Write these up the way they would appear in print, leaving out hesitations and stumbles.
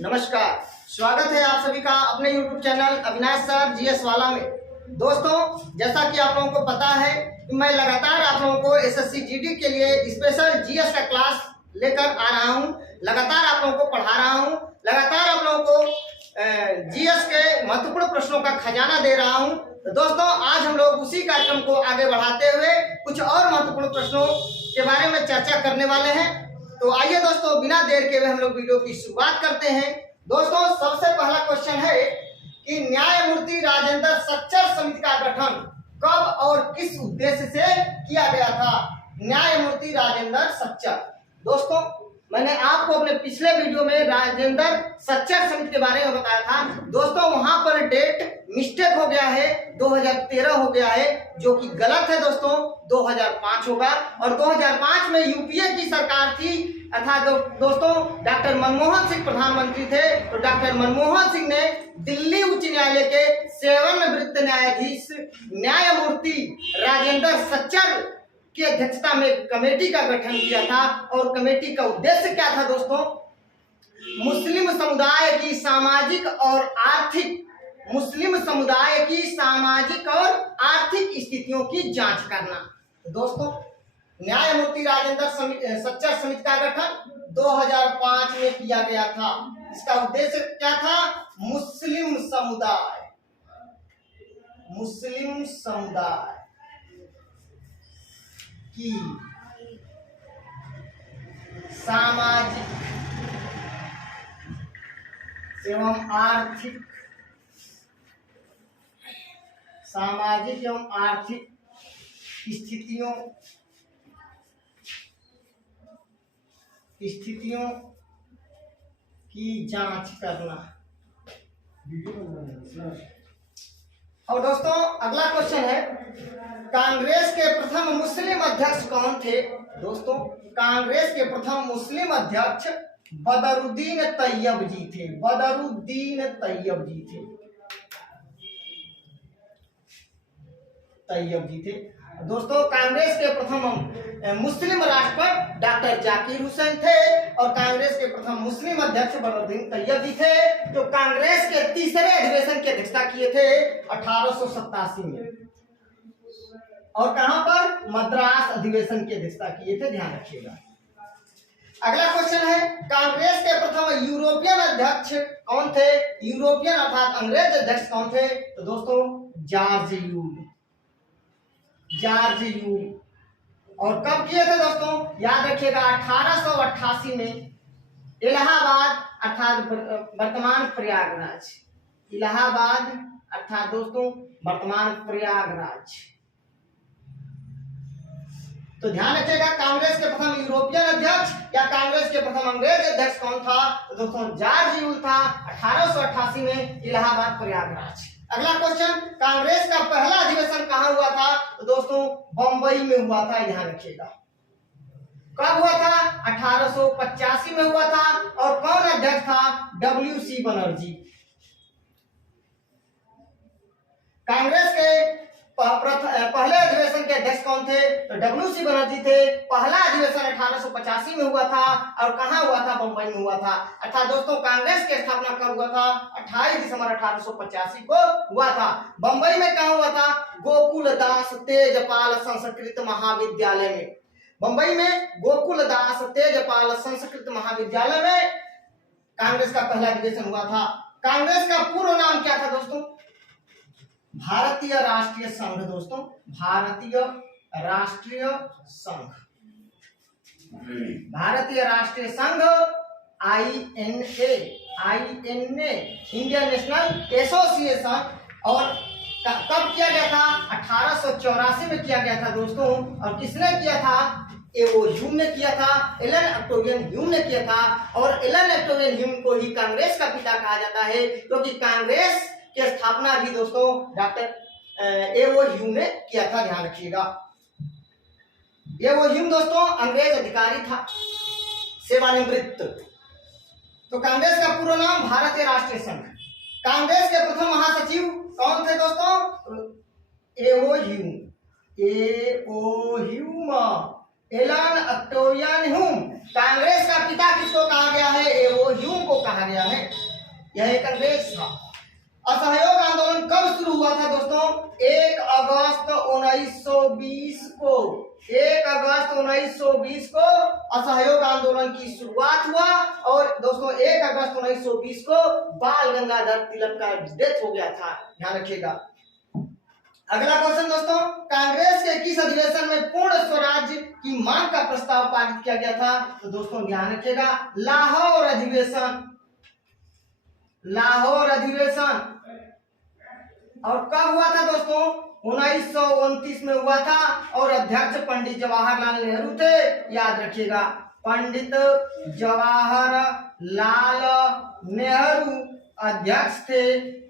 नमस्कार, स्वागत है आप सभी का अपने YouTube channel Avinash sir GS वाला में। दोस्तों, जैसा कि आप लोगों को पता है कि मैं लगातार आप लोगों को एसएससी जीडी के लिए स्पेशल जीएस का क्लास लेकर आ रहा हूं। लगातार आप लोगों को पढ़ा रहा हूं, लगातार आप लोगों को जीएस के महत्वपूर्ण प्रश्नों का खजाना दे रहा हूं। तो दोस्तों, आज हम लोग उसी कार्यक्रम को आगे बढ़ाते हुए कुछ और महत्वपूर्ण प्रश्नों के बारे में चर्चा करने वाले हैं। तो आइए दोस्तों, बिना देर के हुए हम लोग वीडियो की शुरुआत करते हैं। दोस्तों, सबसे पहला क्वेश्चन है कि न्यायमूर्ति राजेंद्र सच्चर समिति का गठन कब और किस उद्देश्य से किया गया था? न्यायमूर्ति राजेंद्र सच्चर। दोस्तों, मैंने आपको अपने पिछले वीडियो में राजेंद्र सच्चर समिति के बारे में बताया था। दोस्तों, वहां पर डेट मिस्टेक हो गया है, 2013 हो गया है, जो कि गलत है। दोस्तों, 2005 होगा और 2005 में यूपीए की सरकार थी अर्थात दोस्तों डॉक्टर मनमोहन सिंह प्रधानमंत्री थे। तो डॉक्टर मनमोहन सिंह ने दिल्ली उच्च न्यायालय के सेवानिवृत्त न्यायाधीश न्यायमूर्ति राजेंद्र सच्चर की अध्यक्षता में कमेटी का गठन किया था। और कमेटी का उद्देश्य क्या था दोस्तों? मुस्लिम समुदाय की सामाजिक और आर्थिक स्थितियों की जांच करना। दोस्तों, न्यायमूर्ति राजेंद्र सच्चर समिति का गठन 2005 में किया गया था। इसका उद्देश्य क्या था? मुस्लिम समुदाय की सामाजिक एवं आर्थिक स्थितियों की जांच करना। और दोस्तों, अगला क्वेश्चन है, कांग्रेस के प्रथम मुस्लिम अध्यक्ष कौन थे? दोस्तों, कांग्रेस के प्रथम मुस्लिम अध्यक्ष बदरुद्दीन तैयब जी थे। दोस्तों, कांग्रेस के प्रथम मुस्लिम राष्ट्रपति डॉक्टर जाकिर हुसैन थे और कांग्रेस के प्रथम मुस्लिम अध्यक्ष बदरुद्दीन तैयब जी थे, जो कांग्रेस के तीसरे अधिवेशन की अध्यक्षता किए थे 1887 में। और कहां पर? मद्रास अधिवेशन की अध्यक्षता किए थे, ध्यान रखिएगा। अगला क्वेश्चन है, कांग्रेस के प्रथम यूरोपियन अध्यक्ष कौन थे? यूरोपियन अर्थात अंग्रेज अध्यक्ष कौन थे? तो दोस्तों, जॉर्ज यूल। और कब किए थे दोस्तों? याद रखिएगा, 1888 में इलाहाबाद अर्थात वर्तमान प्रयागराज, इलाहाबाद अर्थात दोस्तों वर्तमान प्रयागराज। तो ध्यान रखिएगा, कांग्रेस के प्रथम यूरोपियन अध्यक्ष या कांग्रेस के प्रथम अंग्रेज अध्यक्ष कौन था? तो दोस्तों, जॉर्ज यूल था, 1888 में इलाहाबाद प्रयागराज। अगला क्वेश्चन, कांग्रेस का पहला अधिवेशन कहां हुआ था? तो दोस्तों, बंबई में हुआ था, ध्यान रखिएगा। कब हुआ था? 1885 में हुआ था। और कौन अध्यक्ष था? WC बनर्जी। कांग्रेस के पहले अधिवेशन के अध्यक्ष कौन थे? तो WC बनर्जी थे। पहला अधिवेशन 1885 में हुआ था और कहां हुआ था? बंबई में हुआ था। अर्थात दोस्तों, कांग्रेस की स्थापना कब हुआ था? 28 दिसंबर 1885 को हुआ था। बंबई में कहां हुआ था? गोकुलदास तेजपाल संस्कृत महाविद्यालय में। बंबई में गोकुलदास तेजपाल संस्कृत महाविद्यालय में कांग्रेस का पहला अधिवेशन हुआ था। कांग्रेस का पूर्व नाम क्या था दोस्तों? भारतीय राष्ट्रीय संघ। दोस्तों, भारतीय राष्ट्रीय संघ INA, इंडियन नेशनल एसोसिएशन। और कब किया गया था? 1884 में किया गया था दोस्तों। और किसने किया था? एओ ह्यूम ने किया था, एलन ऑक्टेवियन ह्यूम ने किया था। और एलन ऑक्टेवियन ह्यूम को ही कांग्रेस का पिता कहा जाता है, क्योंकि कांग्रेस की स्थापना भी दोस्तों डॉक्टर एओ ह्यूम ने किया था, ध्यान रखिएगा। एओ ह्यूम दोस्तों अंग्रेज अधिकारी था, सेवानिवृत्त। तो कांग्रेस का पूरा नाम भारतीय राष्ट्रीय संघ। कांग्रेस के प्रथम महासचिव कौन थे दोस्तों? A O Hume. Allan Octavian Hume. Congress का पिता किसको कहा गया है? एओ ह्यूम को कहा कहा गया है। यह एक अंग्रेज था। असहयोग आंदोलन कब शुरू हुआ था दोस्तों? 1 अगस्त 1920 को। 1 अगस्त 1920 को असहयोग आंदोलन की शुरुआत हुआ और दोस्तों 1 अगस्त 1920 को बाल गंगाधर तिलक का डेथ हो गया था। ध्यान रखिएगा। अगला क्वेश्चन दोस्तों, कांग्रेस के किस अधिवेशन में पूर्ण स्वराज की मांग का प्रस्ताव पारित किया गया था? तो दोस्तों ध्यान रखिएगा, लाहौर अधिवेशन। लाहौर अधिवेशन। और कब हुआ था दोस्तों? 1929 में हुआ था और अध्यक्ष पंडित जवाहरलाल नेहरू थे। याद रखिएगा, पंडित जवाहरलाल नेहरू अध्यक्ष थे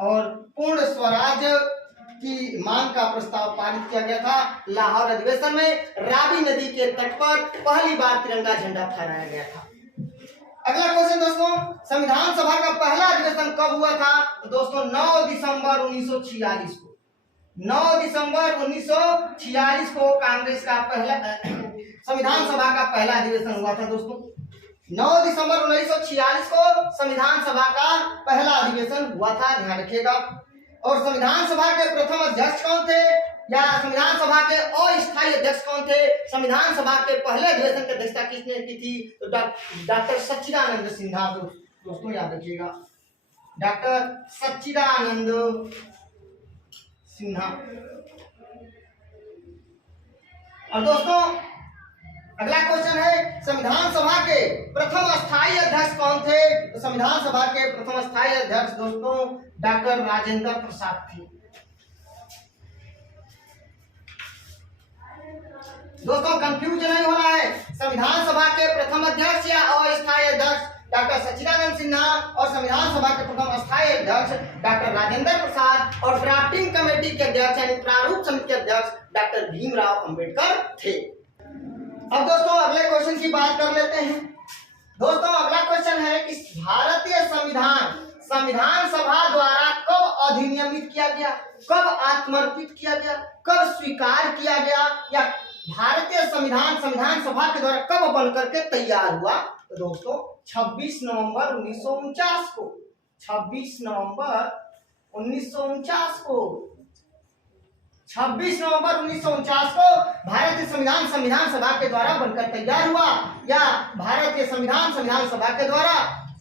और पूर्ण स्वराज की मांग का प्रस्ताव पारित किया गया था लाहौर अधिवेशन में। रावी नदी के तट पर पहली बार तिरंगा झंडा फहराया गया था। अगला क्वेश्चन दोस्तों, संविधान सभा का पहला अधिवेशन कब हुआ था? तो दोस्तों 9 दिसंबर 1946 को। 9 दिसंबर 1946 को कांग्रेस का पहला संविधान सभा का पहला अधिवेशन हुआ था दोस्तों। 9 दिसंबर 1946 को संविधान सभा का पहला अधिवेशन हुआ था। ध्यान रखिएगा। और संविधान सभा के प्रथम अध्यक्ष कौन थे या संविधान सभा के अस्थायी अध्यक्ष कौन थे? संविधान सभा के पहले अधिवेशन की अध्यक्षता किसने की थी? तो डॉक्टर सच्चिदानंद सिन्हा। दोस्तों याद रखिएगा, डॉक्टर सच्चिदानंद सिन्हा। और दोस्तों अगला क्वेश्चन है, संविधान सभा के प्रथम स्थायी अध्यक्ष कौन थे? तो संविधान सभा के प्रथम स्थायी अध्यक्ष दोस्तों डॉक्टर राजेंद्र प्रसाद थे। दोस्तों कंफ्यूज नहीं होना है, संविधान सभा के प्रथम अध्यक्ष या अस्थायी अध्यक्ष डॉक्टर सच्चिदानंद सिन्हा और संविधान सभा के प्रथम अस्थायी अध्यक्ष डॉक्टर राजेंद्र प्रसाद और ड्राफ्टिंग कमेटी के अध्यक्ष यानी प्रारूप समिति के अध्यक्ष डॉक्टर भीमराव अंबेडकर थे। अब दोस्तों अगले क्वेश्चन की बात कर लेते हैं। दोस्तों अगला क्वेश्चन है कि भारतीय संविधान सभा द्वारा कब अधिनियमित किया गया, कब आत्मर्पित किया गया, कब स्वीकार किया गया या भारतीय संविधान सभा के द्वारा कब बनकर के तैयार हुआ? तो दोस्तों 26 नवंबर 1949 को। 26 नवंबर 1949 को 26 नवंबर 1949 को भारतीय संविधान सभा के द्वारा बनकर तैयार हुआ या भारतीय संविधान सभा के द्वारा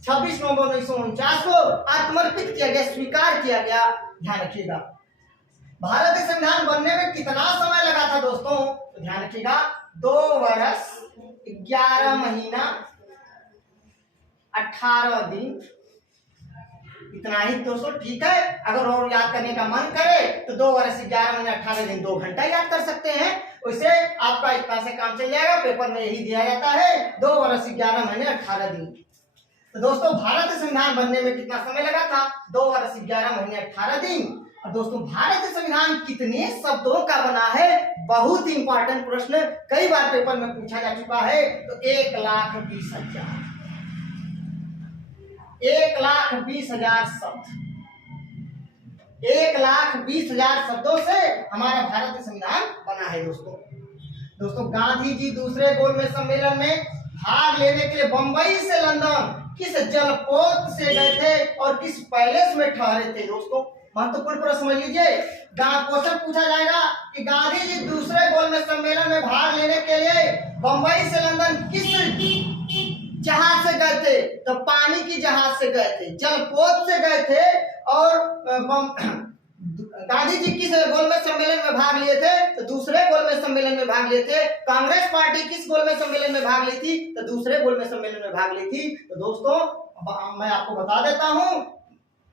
26 नवंबर 1949 को आत्मर्पित किया गया, स्वीकार किया गया। ध्यान रखिएगा। भारतीय संविधान बनने में कितना समय लगा था दोस्तों? तो ध्यान रखिएगा, 2 वर्ष 11 महीना 18 दिन। इतना ही दोस्तों, ठीक है। अगर और याद करने का मन करे तो 2 वर्ष 11 महीने 18 दिन 2 घंटा याद कर सकते हैं। उससे आपका इतना से काम चल जाएगा। पेपर में यही दिया जाता है, 2 वर्ष 11 महीने 18 दिन। तो दोस्तों भारतीय संविधान बनने में कितना समय लगा था? 2 वर्ष 11 महीने 18 दिन। और दोस्तों भारतीय संविधान कितने शब्दों का बना है? बहुत ही इंपॉर्टेंट प्रश्न, कई बार पेपर में पूछा जा चुका है। तो 1,20,000 1,20,000 शब्द। 1,20,000 शब्दों से हमारा भारतीय संविधान बना है दोस्तों गांधी जी दूसरे गोलमेज सम्मेलन में भाग लेने के लिए बंबई से लंदन किस जलपोत से गए थे और किस पैलेस में ठहरे थे? दोस्तों महत्वपूर्ण प्रश्न समझ लीजिए। क्वेश्चन पूछा जाएगा कि गांधी जी दूसरे गोलमेज सम्मेलन में भाग लेने के लिए बंबई से लंदन किस जहाज से गए थे? तो पानी की जहाज से गए थे, जलपोत से गए थे। और गांधी जी किस गोलमेज सम्मेलन में भाग लिए थे? तो दूसरे गोलमेज सम्मेलन में भाग लिए थे। कांग्रेस पार्टी किस गोलमेज सम्मेलन में भाग ली थी? तो दूसरे गोलमेज सम्मेलन में भाग ली थी। तो दोस्तों मैं आपको बता देता हूं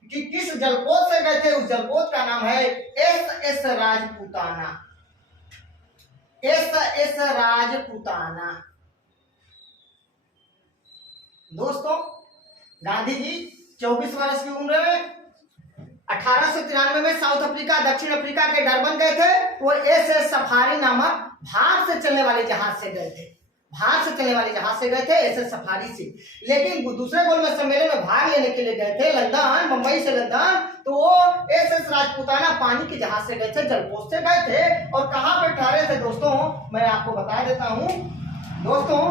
कि किस जलपोत से गए थे। उस जलपोत का नाम है SS राजपूताना। SS राजपूताना। दोस्तों गांधी जी 24 वर्ष की उम्र में 1893 में साउथ अफ्रीका दक्षिण अफ्रीका के डरबन गए थे। वो SS सफारी नामक भारत से चलने वाले जहाज से गए थे। भारत से चलने वाले जहाज से गए थे SS सफारी से। लेकिन दूसरे गोलमेज सम्मेलन में भाग लेने के लिए गए थे लंदन, मुंबई से लंदन। तो वो SS राजपूताना पानी के जहाज से गए थे, जलपोत से गए थे। और कहां पे ठहरे थे दोस्तों? मैं आपको बता देता हूं। दोस्तों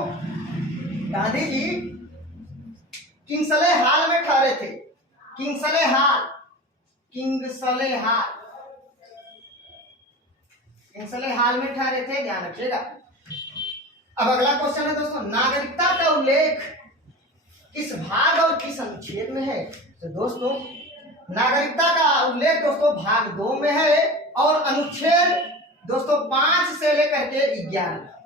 गांधी जी किंग्सले हाल में ठहरे थे। किंग्सले हाल, किंग्सले हाल, किंग्सले हाल में ठहरे थे, ध्यान रखिएगा। अब अगला क्वेश्चन है दोस्तों, नागरिकता का उल्लेख किस भाग और किस अनुच्छेद में है? तो दोस्तों नागरिकता का उल्लेख दोस्तों भाग 2 में है और अनुच्छेद दोस्तों 5 से लेकर के 11 तक,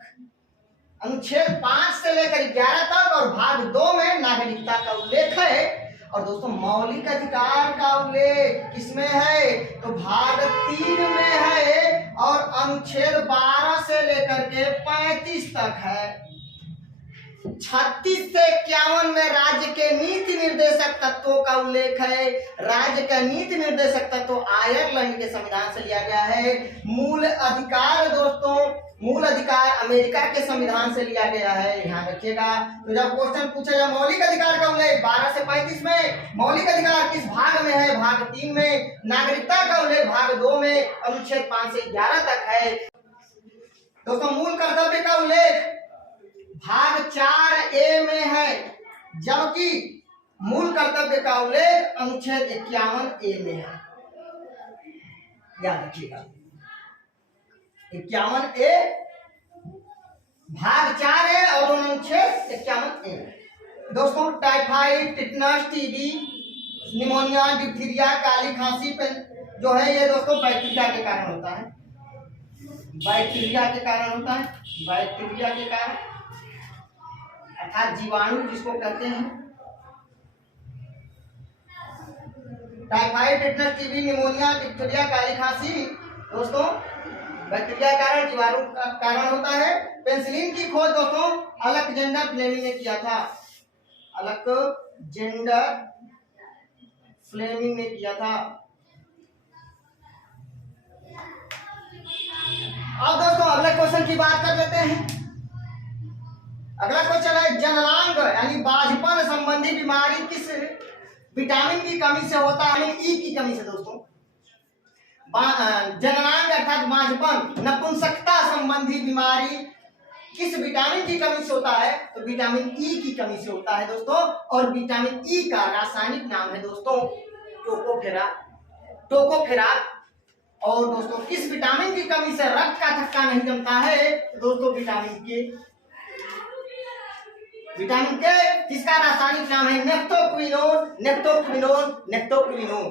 अनुच्छेद 5 से लेकर 11 तक और भाग 2 में नागरिकता का उल्लेख है। और दोस्तों मौलिक अधिकार का उल्लेख किसमें है? तो भाग 3 में है और अनुच्छेद 12 से लेकर के 35 तक है। 36 से 51 में राज्य के नीति निर्देशक तत्वों का उल्लेख है। राज्य का नीति निर्देशक तत्व आयरलैंड के संविधान से लिया गया है। मूल अधिकार दोस्तों, मूल अधिकार अमेरिका के संविधान से लिया गया है, ध्यान रखिएगा। तो जब क्वेश्चन पूछा जाए मौलिक अधिकार का उल्लेख 12 से 35 में, मौलिक अधिकार किस भाग में है? भाग 3 में। नागरिकता का उल्लेख भाग 2 में, अनुच्छेद 5 से 11 तक है। दोस्तों मूल कर्तव्य का उल्लेख भाग 4A में है, जबकि मूल कर्तव्य का उल्लेख अनुच्छेद 51A में है, याद रखिएगा। 51A भाग 4 है और अनुच्छेद 51A। दोस्तों typhoid, tetanus, TB, pneumonia, diphtheria, काली खांसी जो है ये दोस्तों बैक्टीरिया के कारण होता है, बैक्टीरिया के कारण होता है, बैक्टीरिया के कारण अर्थात जीवाणु जिसको कहते हैं। Typhoid, tetanus, TB, pneumonia, diphtheria, काली खांसी दोस्तों बैक्टीरिया के कारण, जीवाणु का कारण होता है। पेनिसिलिन की खोज दोस्तों अलेक्जेंडर फ्लेमिंग ने किया था, अलेक्जेंडर फ्लेमिंग ने किया था। अब दोस्तों अगले क्वेश्चन की बात कर लेते हैं। अगला क्वेश्चन है जननांग यानी बाझपन संबंधी बीमारी किस विटामिन की कमी से होता है? ई की कमी से दोस्तों। जननांग अर्थात बाझपन, नपुंसकता संबंधी बीमारी किस विटामिन की कमी से होता है? तो विटामिन ई की कमी से होता है दोस्तों। और विटामिन ई का रासायनिक नाम है दोस्तों टोकोफेरा, टोकोफेरा। और दोस्तों किस विटामिन की कमी से रक्त का थक्का नहीं जमता है? तो दोस्तों विटामिन के, विटामिन के जिसका रासायनिक नाम है नेप्टोक्विनोन, नेप्टोक्विनोन, नेप्टोक्विनोन।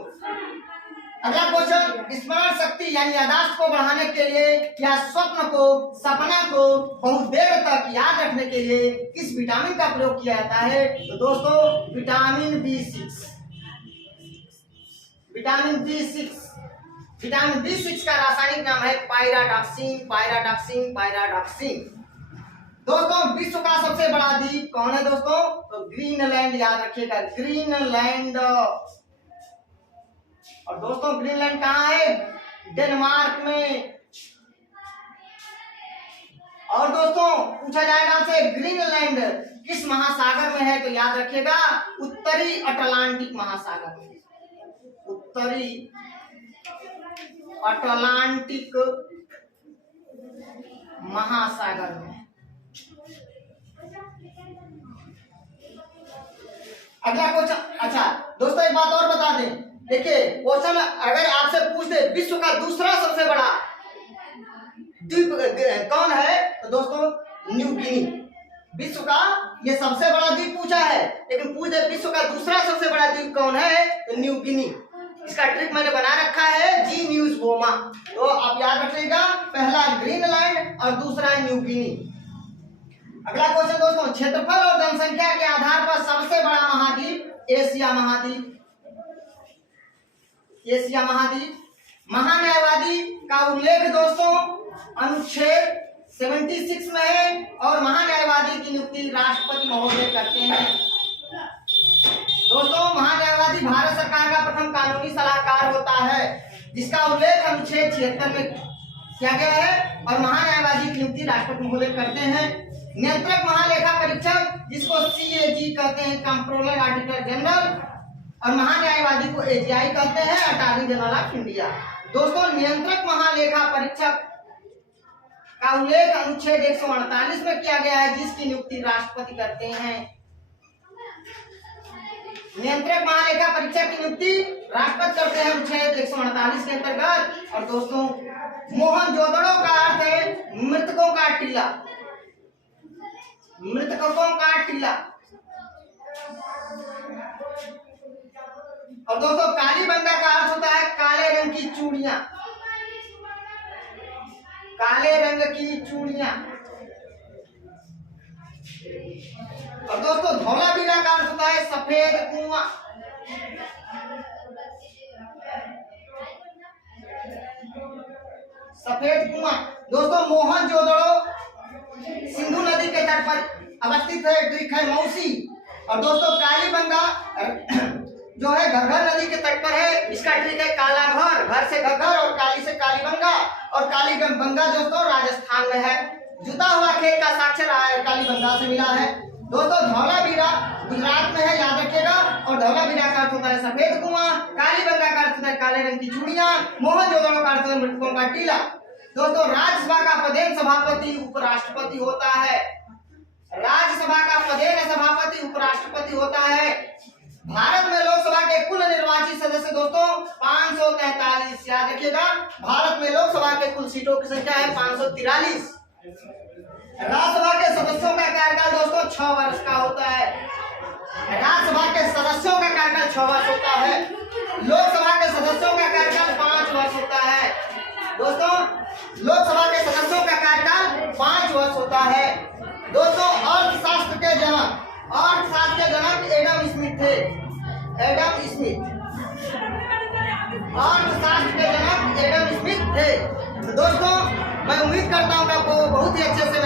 अगला क्वेश्चन स्मरण शक्ति यानी याददाश्त को बढ़ाने के लिए या स्वप्न को, सपना को बहुत देर तक याद रखने के लिए किस विटामिन का प्रयोग किया जाता है? तो दोस्तों vitamin B6, vitamin B6। Vitamin B6 का रासायनिक नाम है पायराडॉक्सिन, पायराडॉक्सिन, पायराडॉक्सिन। दोस्तों विश्व का सबसे बड़ा द्वीप कौन है दोस्तों? तो ग्रीनलैंड, याद रखिएगा ग्रीनलैंड। और दोस्तों ग्रीनलैंड कहाँ है? डेनमार्क में। और दोस्तों पूछा जाएगा आपसे ग्रीनलैंड किस महासागर में है? तो याद रखिएगा उत्तरी अटलांटिक महासागर में, उत्तरी अटलांटिक महासागर में। अगला क्वेश्चन, अच्छा दोस्तों एक बात और बता दें, देखिए क्वेश्चन अगर आपसे पूछ दे विश्व का दूसरा सबसे बड़ा द्वीप कौन है? तो दोस्तों न्यू गिनी। विश्व का ये सबसे बड़ा द्वीप पूछा है, लेकिन पूछ दे विश्व का दूसरा सबसे बड़ा द्वीप कौन है? तो न्यू गिनी। इसका ट्रिक मैंने बना रखा है जी न्यूज बोमा, तो आप याद रखिएगा पहला ग्रीनलैंड और दूसरा न्यू गिनी। अगला क्वेश्चन दोस्तों क्षेत्रफल और जनसंख्या के आधार पर सबसे बड़ा महाद्वीप एशिया महाद्वीप, एशिया महाद्वीप। महान्यायवादी का उल्लेख दोस्तों अनुच्छेद 76 में है और महान्यायवादी की नियुक्ति राष्ट्रपति महोदय करते हैं। दोस्तों महान्यायवादी भारत सरकार का प्रथम कानूनी सलाहकार होता है, जिसका उल्लेख अनुच्छेद 76 में किया गया है और महान्यायवादी की नियुक्ति राष्ट्रपति महोदय करते हैं। नियंत्रक महालेखा परीक्षक जिसको CAG कहते हैं, कंट्रोलर ऑडिटर जनरल, और महान्यायवादी को AGI कहते हैं, अटॉर्नी जनरल ऑफ इंडिया। दोस्तों नियंत्रक महालेखा परीक्षक का उल्लेख अनुच्छेद 148 में किया गया है, जिसकी नियुक्ति राष्ट्रपति करते हैं। नियंत्रक महालेखा परीक्षक की नियुक्ति राष्ट्रपति करते हैं अनुच्छेद 148 के अंतर्गत। और दोस्तों मोहनजोदड़ो का अर्थ है मृतकों का टीला, मृतकों का टीला। और दोस्तों कालीबंगा का अर्थ होता है काले रंग की चूड़ियां, काले रंग की चूड़ियां। और दोस्तों धौलावीरा का अर्थ होता है सफेद कुआं, सफेद कुआं। दोस्तों मोहनजोदड़ो सिंधु नदी के तट पर अवस्थित है, द्वीप है मौसी। और दोस्तों कालीबंगा जो है घग्गर नदी के तट पर है, इसका ट्रिक है काला घर, घर से घग्गर और काली से कालीबंगा। और कालीबंगा दोस्तों राजस्थान में है। जुता हुआ खेत का साक्षर कालीबंगा से मिला है। दोस्तों धौलावीरा गुजरात में है, याद रखिएगा। और धौलावीरा का अर्थ होता है सफेद कुआं, कालीबंगा का अर्थ होता है काले रंग की चूड़ियां, मोहनजोदड़ो का अर्थ है मृतकों का टीला। दोस्तों राज्यसभा का पदेन सभापति उपराष्ट्रपति होता है, राज्यसभा का पदेन सभापति उपराष्ट्रपति होता है। भारत में लोकसभा के कुल निर्वाचित सदस्य दोस्तों 543, याद रखिएगा। भारत में लोकसभा के कुल सीटों की संख्या है 543। राज्यसभा के सदस्यों का कार्यकाल दोस्तों 6 वर्ष का होता है, राज्यसभा के सदस्यों का कार्यकाल 6 वर्ष होता है। लोकसभा के सदस्यों का कार्यकाल 5 वर्ष होता है। दोस्तों लोकसभा के सदस्यों का कार्यकाल 5 वर्ष होता है। दोस्तों अर्थशास्त्र के जनक एडम स्मिथ थे, एडम स्मिथ, अर्थशास्त्र के जनक एडम स्मिथ थे। तो दोस्तों मैं उम्मीद करता हूँ आपको बहुत ही अच्छे से